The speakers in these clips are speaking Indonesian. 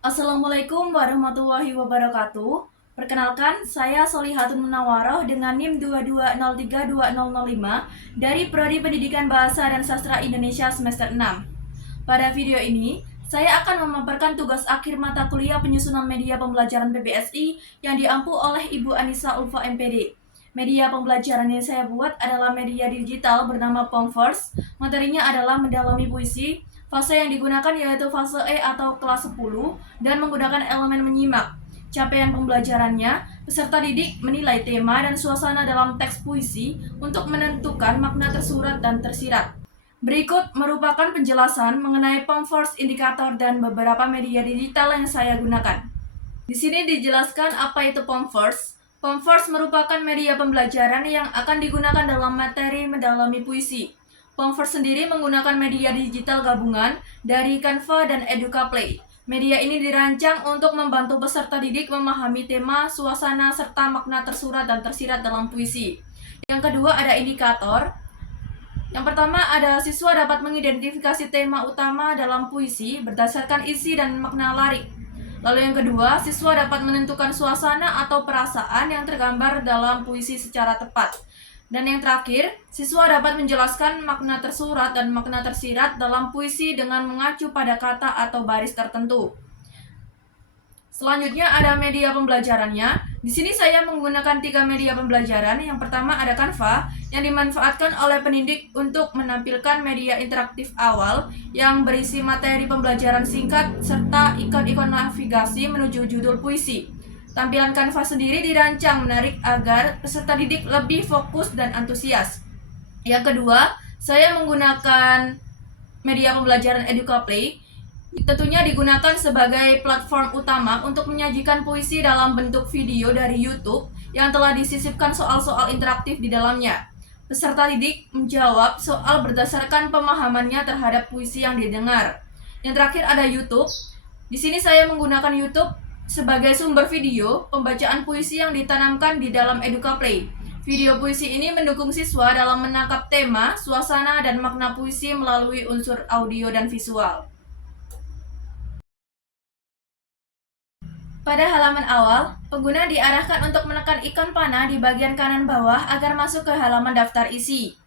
Assalamualaikum warahmatullahi wabarakatuh. Perkenalkan, saya Solihatun Munawaroh dengan NIM 22032005 dari Prodi Pendidikan Bahasa dan Sastra Indonesia semester 6. Pada video ini, saya akan memaparkan tugas akhir mata kuliah penyusunan media pembelajaran PBSI yang diampu oleh Ibu Anissa Ulfa MPD. Media pembelajaran yang saya buat adalah media digital bernama Pomverse. Materinya adalah mendalami puisi. Fase yang digunakan yaitu fase E atau kelas 10 dan menggunakan elemen menyimak. Capaian pembelajarannya, peserta didik menilai tema dan suasana dalam teks puisi untuk menentukan makna tersurat dan tersirat. Berikut merupakan penjelasan mengenai Pomverse indikator dan beberapa media digital yang saya gunakan. Di sini dijelaskan apa itu Pomverse. Pomverse merupakan media pembelajaran yang akan digunakan dalam materi mendalami puisi. Pomverse sendiri menggunakan media digital gabungan dari Canva dan EducaPlay. Media ini dirancang untuk membantu peserta didik memahami tema, suasana, serta makna tersurat dan tersirat dalam puisi. Yang kedua ada indikator. Yang pertama ada siswa dapat mengidentifikasi tema utama dalam puisi berdasarkan isi dan makna lirik. Lalu yang kedua, siswa dapat menentukan suasana atau perasaan yang tergambar dalam puisi secara tepat. Dan yang terakhir, siswa dapat menjelaskan makna tersurat dan makna tersirat dalam puisi dengan mengacu pada kata atau baris tertentu. Selanjutnya ada media pembelajarannya. Di sini saya menggunakan 3 media pembelajaran. Yang pertama ada Canva yang dimanfaatkan oleh pendidik untuk menampilkan media interaktif awal yang berisi materi pembelajaran singkat serta ikon-ikon navigasi menuju judul puisi. Tampilan Canva sendiri dirancang menarik agar peserta didik lebih fokus dan antusias. Yang kedua, saya menggunakan media pembelajaran EducaPlay. Tentunya digunakan sebagai platform utama untuk menyajikan puisi dalam bentuk video dari YouTube yang telah disisipkan soal-soal interaktif di dalamnya. Peserta didik menjawab soal berdasarkan pemahamannya terhadap puisi yang didengar. Yang terakhir ada YouTube. Di sini saya menggunakan YouTube sebagai sumber video pembacaan puisi yang ditanamkan di dalam EducaPlay. Video puisi ini mendukung siswa dalam menangkap tema, suasana, dan makna puisi melalui unsur audio dan visual. Pada halaman awal, pengguna diarahkan untuk menekan ikon panah di bagian kanan bawah agar masuk ke halaman daftar isi.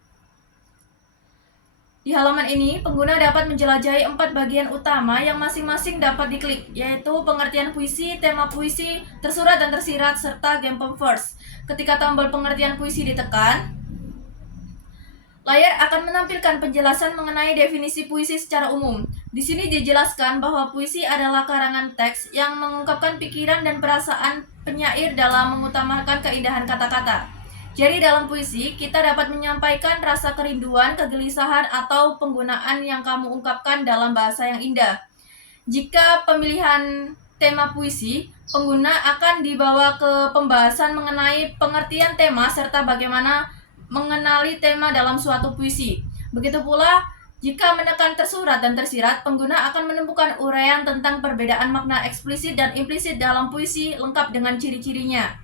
Di halaman ini, pengguna dapat menjelajahi 4 bagian utama yang masing-masing dapat diklik, yaitu pengertian puisi, tema puisi, tersurat dan tersirat, serta game Pomverse. Ketika tombol pengertian puisi ditekan, layar akan menampilkan penjelasan mengenai definisi puisi secara umum. Di sini dijelaskan bahwa puisi adalah karangan teks yang mengungkapkan pikiran dan perasaan penyair dalam mengutamakan keindahan kata-kata. Jadi dalam puisi, kita dapat menyampaikan rasa kerinduan, kegelisahan, atau penggunaan yang kamu ungkapkan dalam bahasa yang indah. Jika pemilihan tema puisi, pengguna akan dibawa ke pembahasan mengenai pengertian tema serta bagaimana mengenali tema dalam suatu puisi. Begitu pula, jika menekan tersurat dan tersirat, pengguna akan menemukan uraian tentang perbedaan makna eksplisit dan implisit dalam puisi lengkap dengan ciri-cirinya.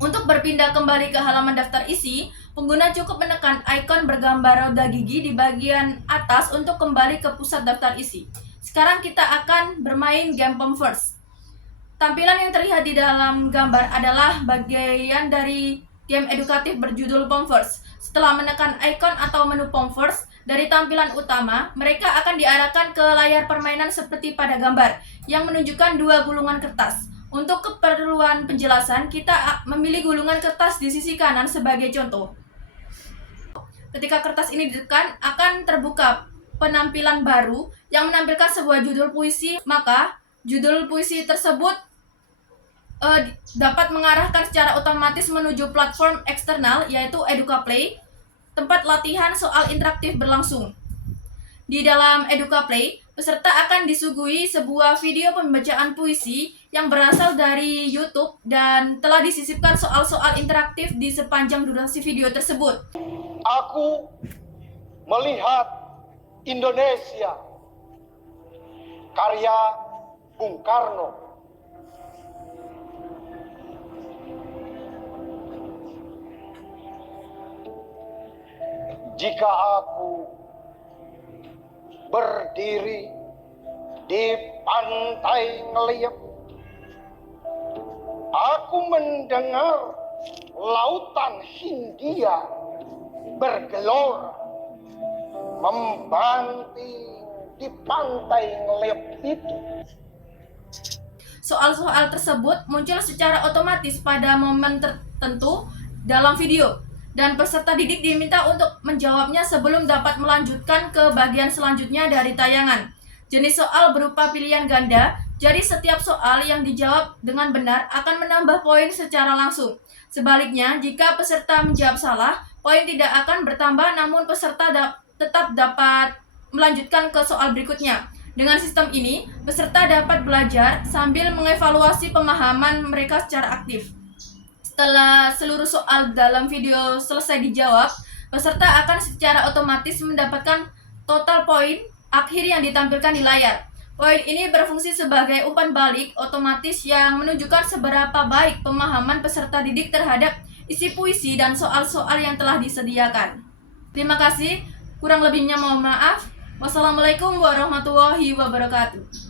Untuk berpindah kembali ke halaman daftar isi, pengguna cukup menekan ikon bergambar roda gigi di bagian atas untuk kembali ke pusat daftar isi. Sekarang kita akan bermain game Pomverse. Tampilan yang terlihat di dalam gambar adalah bagian dari game edukatif berjudul Pomverse. Setelah menekan ikon atau menu Pomverse, dari tampilan utama, mereka akan diarahkan ke layar permainan seperti pada gambar, yang menunjukkan 2 gulungan kertas. Untuk keperluan penjelasan, kita memilih gulungan kertas di sisi kanan sebagai contoh. Ketika kertas ini ditekan, akan terbuka penampilan baru yang menampilkan sebuah judul puisi, maka judul puisi tersebut dapat mengarahkan secara otomatis menuju platform eksternal yaitu EducaPlay, tempat latihan soal interaktif berlangsung. Di dalam EducaPlay, peserta akan disuguhi sebuah video pembacaan puisi yang berasal dari YouTube dan telah disisipkan soal-soal interaktif di sepanjang durasi video tersebut. Aku melihat Indonesia, karya Bung Karno. Jika aku berdiri di pantai ngeliep. Aku mendengar lautan Hindia bergelora, membanting di pantai ngeliep itu. Soal-soal tersebut muncul secara otomatis pada momen tertentu dalam video, dan peserta didik diminta untuk menjawabnya sebelum dapat melanjutkan ke bagian selanjutnya dari tayangan. Jenis soal berupa pilihan ganda, jadi setiap soal yang dijawab dengan benar akan menambah poin secara langsung. Sebaliknya, jika peserta menjawab salah, poin tidak akan bertambah, namun peserta tetap dapat melanjutkan ke soal berikutnya. Dengan sistem ini, peserta dapat belajar sambil mengevaluasi pemahaman mereka secara aktif. Setelah seluruh soal dalam video selesai dijawab, peserta akan secara otomatis mendapatkan total poin akhir yang ditampilkan di layar. Poin ini berfungsi sebagai umpan balik otomatis yang menunjukkan seberapa baik pemahaman peserta didik terhadap isi puisi dan soal-soal yang telah disediakan. Terima kasih, kurang lebihnya mohon maaf. Wassalamualaikum warahmatullahi wabarakatuh.